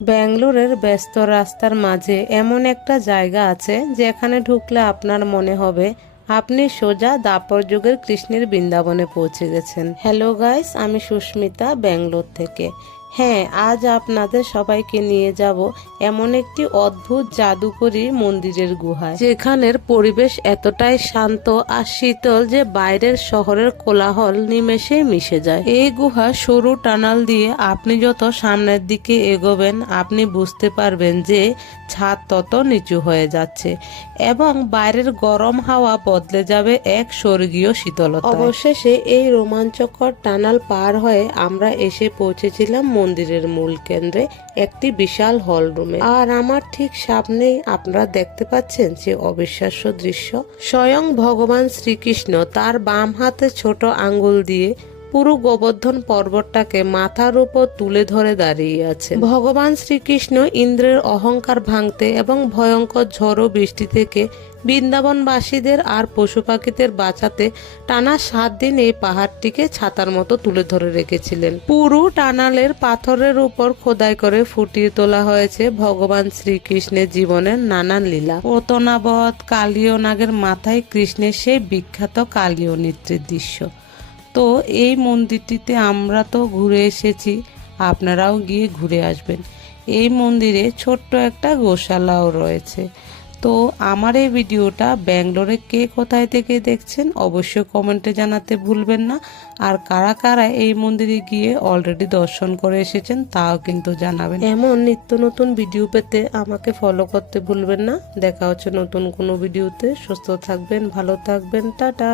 ব্যাঙ্গালোরের ব্যস্ত রাস্তার মাঝে এমন একটা জায়গা আছে যেখানে ঢুকলে আপনার মনে হবে আপনি সোজা দ্বাপর যুগের কৃষ্ণের বৃন্দাবনে পৌঁছে গেছেন। হ্যালো গাইস, আমি সুস্মিতা ব্যাঙ্গালোর থেকে। হ্যাঁ, আজ আপনাদের সবাইকে নিয়ে যাব এমন একটি অদ্ভুত জাদুকরী মন্দিরের গুহায়, যেখানের পরিবেশ এতটাই শান্ত আর শীতল যে বাইরের শহরের কোলাহল নিমেষেই মিশে যায়। এই গুহা সরু টানাল দিয়ে আপনি যত সামনের দিকে এগোবেন আপনি বুঝতে পারবেন যে ছাদ তত নিচু হয়ে যাচ্ছে এবং বাইরের গরম হাওয়া বদলে যাবে এক স্বর্গীয় শীতলতা। অবশেষে এই রোমাঞ্চকর টানাল পার হয়ে আমরা এসে পৌঁছেছিলাম মন্দিরের মূল কেন্দ্রে, একটি বিশাল হল রুমে। আর আমার ঠিক সামনেই আপনারা দেখতে পাচ্ছেন যে অবিশ্বাস্য দৃশ্য। স্বয়ং ভগবান শ্রীকৃষ্ণ তার বাম হাতে ছোট আঙ্গুল দিয়ে পুরো গোবর্ধন পর্বতটাকে মাথার উপর তুলে ধরে দাঁড়িয়ে আছে। ভগবান শ্রীকৃষ্ণ ইন্দ্রের অহংকার ভাঙতে এবং ভয়ঙ্কর ঝড় ও বৃষ্টি থেকে বৃন্দাবনবাসীদের আর পশু পাখিদের বাঁচাতে টানা 7 দিন এই পাহাড়টিকে ছাতার মতো তুলে ধরে রেখেছিলেন। পুরো টানালের পাথরের উপর খোদাই করে ফুটিয়ে তোলা হয়েছে ভগবান শ্রীকৃষ্ণের জীবনের নানান লীলা। পতনাবধ কালীয় নাগের মাথায় কৃষ্ণের সেই বিখ্যাত কালীয় নৃত্যের দৃশ্য। তো এই মন্দিরটিতে আমরা তো ঘুরে এসেছি, আপনারাও গিয়ে ঘুরে আসবেন। এই মন্দিরে ছোট্ট একটা গোশালাও রয়েছে। তো আমার এই ভিডিওটা ব্যাঙ্গালোরে কে কোথায় থেকে দেখছেন অবশ্যই কমেন্টে জানাতে ভুলবেন না। আর কারা কারা এই মন্দিরে গিয়ে অলরেডি দর্শন করে এসেছেন তাও কিন্তু জানাবেন। এমন নিত্য নতুন ভিডিও পেতে আমাকে ফলো করতে ভুলবেন না। দেখা হচ্ছে নতুন কোনো ভিডিওতে। সুস্থ থাকবেন, ভালো থাকবেন, টাটা।